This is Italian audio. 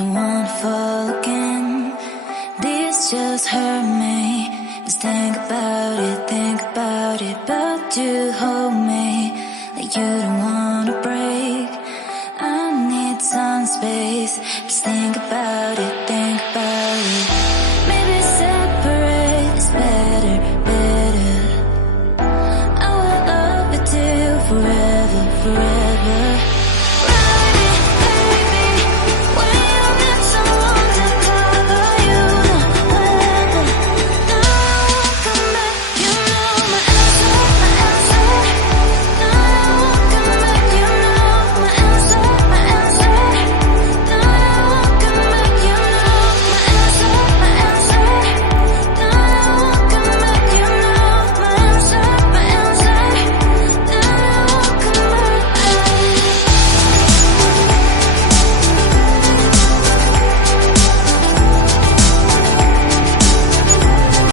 don't wanna fall again. This just hurt me. Just think about it, but you hold me like you don't wanna